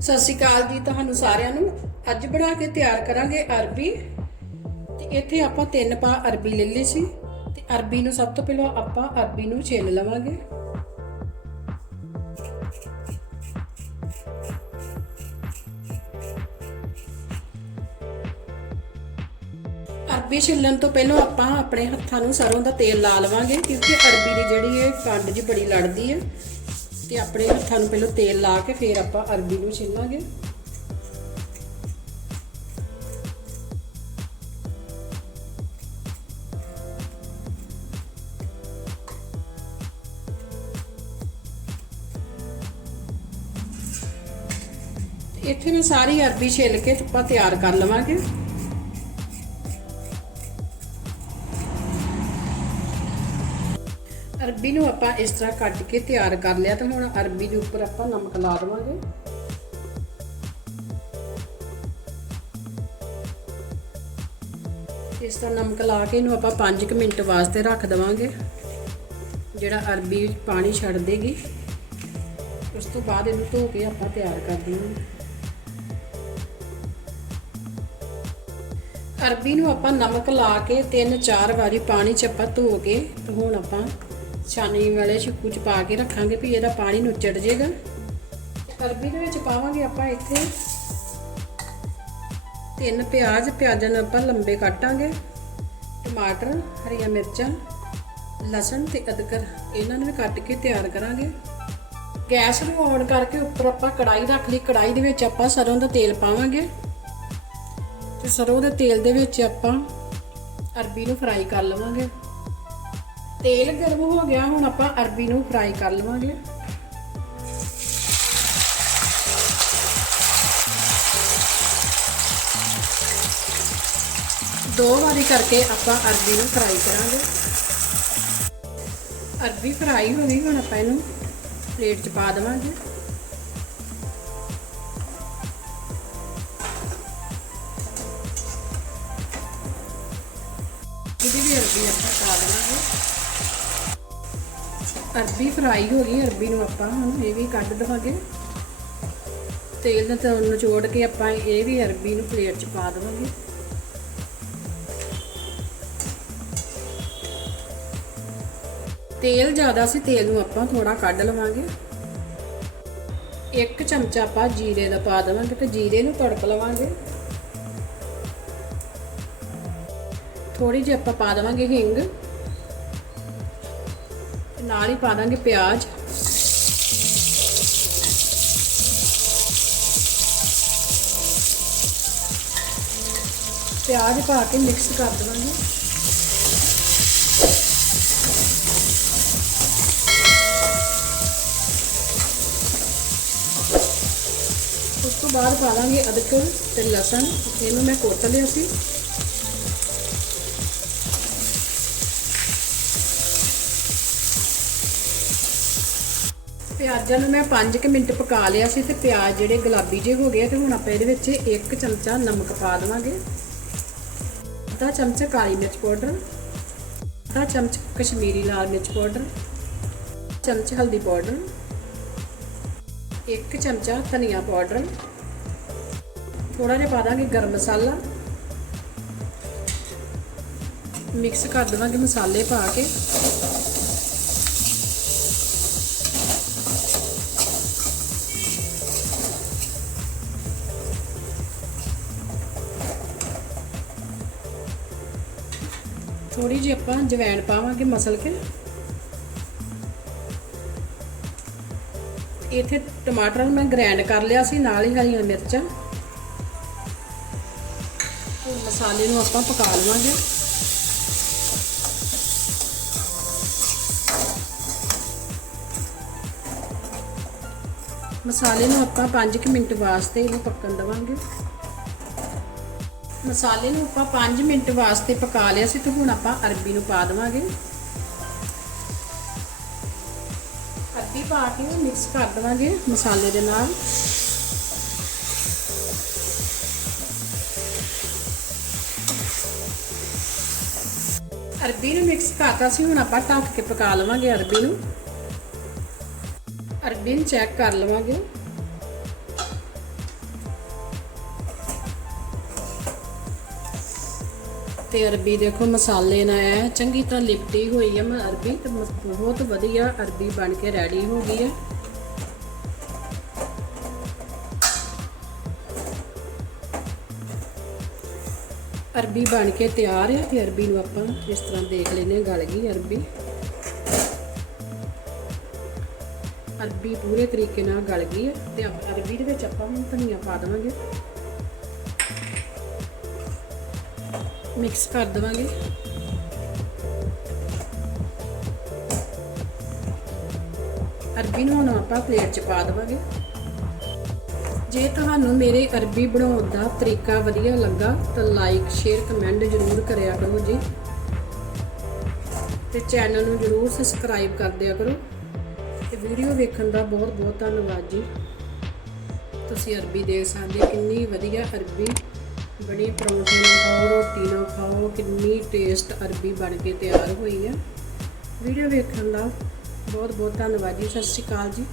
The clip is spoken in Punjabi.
ਸਤਿ ਸ਼੍ਰੀ ਅਕਾਲ ਜੀ, ਤੁਹਾਨੂੰ ਸਾਰਿਆਂ ਨੂੰ। ਅੱਜ ਬਣਾ ਕੇ ਤਿਆਰ ਕਰਾਂਗੇ ਅਰਬੀ। ਤੇ ਇੱਥੇ ਆਪਾਂ ਤਿੰਨ ਪਾ ਅਰਬੀ ਲੈ ਲਈ ਸੀ। ਤੇ ਅਰਬੀ ਨੂੰ ਸਭ ਤੋਂ ਪਹਿਲਾਂ ਆਪਾਂ ਅਰਬੀ ਨੂੰ ਛਿੱਲ ਲਵਾਂਗੇ। ਅਰਬੀ ਛਿੱਲਣ ਤੋਂ ਪਹਿਲਾਂ ਆਪਾਂ ਆਪਣੇ ਹੱਥਾਂ ਨੂੰ ਸਰੋਂ ਦਾ ਤੇਲ ਲਾ ਲਵਾਂਗੇ, ਕਿਉਂਕਿ ਅਰਬੀ ਦੀ ਜਿਹੜੀ ਇਹ ਕੰਡ ਜੀ ਬੜੀ ਲੜਦੀ ਹੈ ਤੇ ਆਪਣੇ ਹੱਥਾਂ ਨੂੰ ਪਹਿਲਾਂ ਤੇਲ ਲਾ ਕੇ ਫਿਰ ਆਪਾਂ ਅਰਬੀ ਨੂੰ ਛਿੱਲਾਂਗੇ। ਇੱਥੇ ਮੈਂ ਸਾਰੀ ਅਰਬੀ ਛਿੱਲ ਕੇ ਆਪਾਂ ਤਿਆਰ ਕਰ ਲਵਾਂਗੇ। ਅਰਬੀ ਨੂੰ ਆਪਾਂ ਇਸ ਤਰ੍ਹਾਂ ਕੱਟ ਕੇ ਤਿਆਰ ਕਰ ਲਿਆ ਤੇ ਹੁਣ ਅਰਬੀ ਦੇ ਉੱਪਰ ਆਪਾਂ ਨਮਕ ਲਾ ਦੇਵਾਂਗੇ। ਇਸ ਤਰ੍ਹਾਂ ਨਮਕ ਲਾ ਕੇ ਇਹਨੂੰ ਆਪਾਂ 5 ਮਿੰਟ ਵਾਸਤੇ ਰੱਖ ਦੇਵਾਂਗੇ, ਜਿਹੜਾ ਅਰਬੀ ਪਾਣੀ ਛੱਡ ਦੇਗੀ ਉਸ ਤੋਂ ਬਾਅਦ ਇਹਨੂੰ ਧੋ ਕੇ ਆਪਾਂ ਤਿਆਰ ਕਰ ਦੇਵਾਂਗੇ। ਅਰਬੀ ਨੂੰ ਆਪਾਂ ਨਮਕ ਲਾ ਕੇ ਤਿੰਨ ਚਾਰ ਵਾਰੀ ਪਾਣੀ ਚ ਆਪਾਂ ਧੋ ਕੇ ਤੇ ਹੁਣ ਆਪਾਂ ਛਾਨਣੀ ਵਾਲੇ ਛਿੱਕੂ ਚ ਪਾ ਕੇ ਰੱਖਾਂਗੇ, ਵੀ ਇਹਦਾ ਪਾਣੀ ਨੁੱਚੜ ਜਾਏਗਾ ਅਰਬੀ ਦੇ ਵਿੱਚ ਪਾਵਾਂਗੇ ਆਪਾਂ ਇੱਥੇ। ਤਿੰਨ ਪਿਆਜ਼, ਪਿਆਜ਼ਾਂ ਨੂੰ ਆਪਾਂ ਲੰਬੇ ਕੱਟਾਂਗੇ। ਟਮਾਟਰ, ਹਰੀਆਂ ਮਿਰਚਾਂ, ਲਸਣ ਤੇ ਅਦਰਕ, ਇਹਨਾਂ ਨੂੰ ਵੀ ਕੱਟ ਕੇ ਤਿਆਰ ਕਰਾਂਗੇ। ਗੈਸ ਨੂੰ ਔਨ ਕਰਕੇ ਉੱਪਰ ਆਪਾਂ ਕੜਾਈ ਰੱਖ ਲਈ। ਕੜਾਈ ਦੇ ਵਿੱਚ ਆਪਾਂ ਸਰੋਂ ਦਾ ਤੇਲ ਪਾਵਾਂਗੇ। ਤੇ ਸਰੋਂ ਦੇ ਤੇਲ ਦੇ ਵਿੱਚ ਆਪਾਂ ਅਰਬੀ ਨੂੰ ਫਰਾਈ ਕਰ ਲਵਾਂਗੇ। ਤੇਲ ਗਰਮ ਹੋ ਗਿਆ, ਹੁਣ ਆਪਾਂ ਅਰਬੀ ਨੂੰ ਫਰਾਈ ਕਰ ਲਵਾਂਗੇ। ਦੋ ਵਾਰੀ ਕਰਕੇ ਆਪਾਂ ਅਰਬੀ ਨੂੰ ਫਰਾਈ ਕਰਾਂਗੇ। ਅਰਬੀ ਫਰਾਈ ਹੋ ਗਈ, ਹੁਣ ਆਪਾਂ ਇਹਨੂੰ ਪਲੇਟ 'ਚ ਪਾ ਦੇਵਾਂਗੇ। ਇਹਦੀ ਵੀ ਅਰਬੀ ਆਪਾਂ ਪਾ ਦੇਵਾਂਗੇ। ਅਰਬੀ ਫਰਾਈ ਹੋ ਗਈ, ਅਰਬੀ ਨੂੰ ਆਪਾਂ ਹੁਣ ਇਹ ਵੀ ਕੱਢ ਦਵਾਂਗੇ। ਤੇਲ ਨਾਲ ਨਿਚੋੜ ਕੇ ਆਪਾਂ ਇਹ ਵੀ ਅਰਬੀ ਨੂੰ ਪਲੇਟ 'ਚ ਪਾ ਦੇਵਾਂਗੇ। ਤੇਲ ਜ਼ਿਆਦਾ ਸੀ, ਤੇਲ ਨੂੰ ਆਪਾਂ ਥੋੜਾ ਕੱਢ ਲਵਾਂਗੇ। ਇੱਕ ਚਮਚਾ ਆਪਾਂ ਜੀਰੇ ਦਾ ਪਾ ਦੇਵਾਂਗੇ ਤੇ ਜੀਰੇ ਨੂੰ ਤੜਕ ਲਵਾਂਗੇ। ਥੋੜੀ ਜਿਹੀ ਆਪਾਂ ਪਾ ਦੇਵਾਂਗੇ ਹਿੰਗ। ਨਾਲ ਹੀ ਪਾ ਦਾਂਗੇ ਪਿਆਜ਼। ਪਿਆਜ਼ ਪਾ ਕੇ ਮਿਕਸ ਕਰ ਦੇਵਾਂਗੇ। ਉਸ ਤੋਂ ਬਾਅਦ ਪਾ ਦਾਂਗੇ ਅਦਰਕ ਤੇ ਲਸਣ। ਇਹਨੂੰ ਮੈਂ ਕੁੱਟ ਲਿਆ ਸੀ। ਪਿਆਜ਼ਾਂ ਨੂੰ ਮੈਂ 5 ਮਿੰਟ ਪਕਾ ਲਿਆ ਸੀ ਤੇ ਪਿਆਜ਼ ਜਿਹੜੇ ਗੁਲਾਬੀ ਜੇ ਹੋ ਗਏ ਤੇ ਹੁਣ ਆਪਾਂ ਇਹਦੇ ਵਿੱਚ 1 ਚਮਚਾ ਨਮਕ ਪਾ ਦੇਵਾਂਗੇ। ਅੱਧਾ ਚਮਚਾ ਕਾਲੀ ਮਿਰਚ ਪਾਊਡਰ, ਅੱਧਾ ਚਮਚ ਕਸ਼ਮੀਰੀ ਲਾਲ ਮਿਰਚ ਪਾਊਡਰ ਚਮਚ ਹਲਦੀ ਪਾਊਡਰ 1 ਚਮਚਾ ਧਨੀਆ ਪਾਊਡਰ। ਥੋੜਾ ਜਿਹਾ ਪਾ ਦਾਂਗੇ ਗਰਮ ਮਸਾਲਾ। ਮਿਕਸ ਕਰ ਦੇਵਾਂਗੇ ਮਸਾਲੇ ਪਾ ਕੇ। ਥੋੜੀ ਜਿਹੀ ਆਪਾਂ ਜਵੈਣ ਪਾਵਾਂਗੇ ਮਸਲ ਕੇ। ਇੱਥੇ ਟਮਾਟਰ ਮੈਂ ਗ੍ਰਾਈਂਡ ਕਰ ਲਿਆ ਸੀ, ਨਾਲ ਹੀ ਹਰੀਆਂ ਮਿਰਚਾਂ। ਮਸਾਲੇ ਨੂੰ ਆਪਾਂ ਪਕਾ ਲਵਾਂਗੇ। ਮਸਾਲੇ ਨੂੰ ਆਪਾਂ 5 ਮਿੰਟ ਵਾਸਤੇ ਇਹਨੂੰ ਪੱਕਣ ਦੇਵਾਂਗੇ। ਮਸਾਲੇ ਨੂੰ ਆਪਾਂ 5 ਮਿੰਟ ਵਾਸਤੇ ਪਕਾ ਲਿਆ ਸੀ ਤੇ ਹੁਣ ਆਪਾਂ ਅਰਬੀ ਨੂੰ ਪਾ ਦੇਵਾਂਗੇ। ਅਰਬੀ ਪਾ ਕੇ ਮਿਕਸ ਕਰ ਦੇਵਾਂਗੇ ਮਸਾਲੇ ਦੇ ਨਾਲ। ਅਰਬੀ ਨੂੰ ਮਿਕਸ ਕਰਤਾ ਸੀ, ਹੁਣ ਆਪਾਂ ਢੱਕ ਕੇ ਪਕਾ ਲਵਾਂਗੇ ਅਰਬੀ ਨੂੰ। ਅਰਬੀ ਨੂੰ ਚੈੱਕ ਕਰ ਲਵਾਂਗੇ। ਤੇ ਅਰਬੀ ਦੇਖੋ ਮਸਾਲੇ ਨਾਲ ਐ ਚੰਗੀ ਤਰ੍ਹਾਂ ਲਿਪਟੀ ਹੋਈ ਹੈ ਮ- ਅਰਬੀ ਤੇ ਬਹੁਤ ਵਧੀਆ ਅਰਬੀ ਬਣ ਕੇ ਰੈਡੀ ਹੋ ਗਈ ਹੈ। ਅਰਬੀ ਬਣ ਕੇ ਤਿਆਰ ਹੈ, ਤੇ ਅਰਬੀ ਨੂੰ ਆਪਾਂ ਇਸ ਤਰ੍ਹਾਂ ਦੇਖ ਲੈਨੇ ਹਾਂ, ਗਲ ਗਈ ਅਰਬੀ। ਅਰਬੀ ਪੂਰੇ ਤਰੀਕੇ ਨਾਲ ਗਲ ਗਈ ਹੈ, ਤੇ ਅਰਬੀ ਦੇ ਵਿੱਚ ਆਪਾਂ ਹੁਣ ਧਨੀਆ ਪਾ ਦੇਵਾਂਗੇ। ਮਿਕਸ ਕਰ ਦੇਵਾਂਗੇ। ਅਰਬੀ ਨੂੰ ਹੁਣ ਆਪਾਂ ਪਲੇਟ 'ਚ ਪਾ ਦੇਵਾਂਗੇ। ਜੇ ਤੁਹਾਨੂੰ ਮੇਰੇ ਅਰਬੀ ਬਣਾਉਣ ਦਾ ਤਰੀਕਾ ਵਧੀਆ ਲੱਗਾ, ਤਾਂ ਲਾਈਕ ਸ਼ੇਅਰ ਕਮੈਂਟ ਜ਼ਰੂਰ ਕਰਿਆ ਕਰੋ ਜੀ। ਤੇ ਚੈਨਲ ਨੂੰ ਜ਼ਰੂਰ ਸਬਸਕ੍ਰਾਈਬ ਕਰ ਦਿਆ ਕਰੋ। ਤੇ ਵੀਡੀਓ ਵੇਖਣ ਦਾ ਬਹੁਤ ਬਹੁਤ ਧੰਨਵਾਦ ਜੀ। ਤੁਸੀਂ ਅਰਬੀ ਦੇਖ ਸਕਦੇ ਕਿੰਨੀ ਵਧੀਆ ਅਰਬੀ। ਬੜੀ ਪਰੌਂਠੀ ਨਾਲ ਖਾਓ, ਰੋਟੀ ਨਾਲ ਖਾਓ, ਕਿੰਨੀ ਟੇਸਟ ਅਰਬੀ ਬਣ ਕੇ ਤਿਆਰ ਹੋਈ ਹੈ। ਵੀਡੀਓ ਵੇਖਣ ਦਾ ਬਹੁਤ ਬਹੁਤ ਧੰਨਵਾਦ ਜੀ, ਸਤਿ ਸ਼੍ਰੀ ਅਕਾਲ ਜੀ।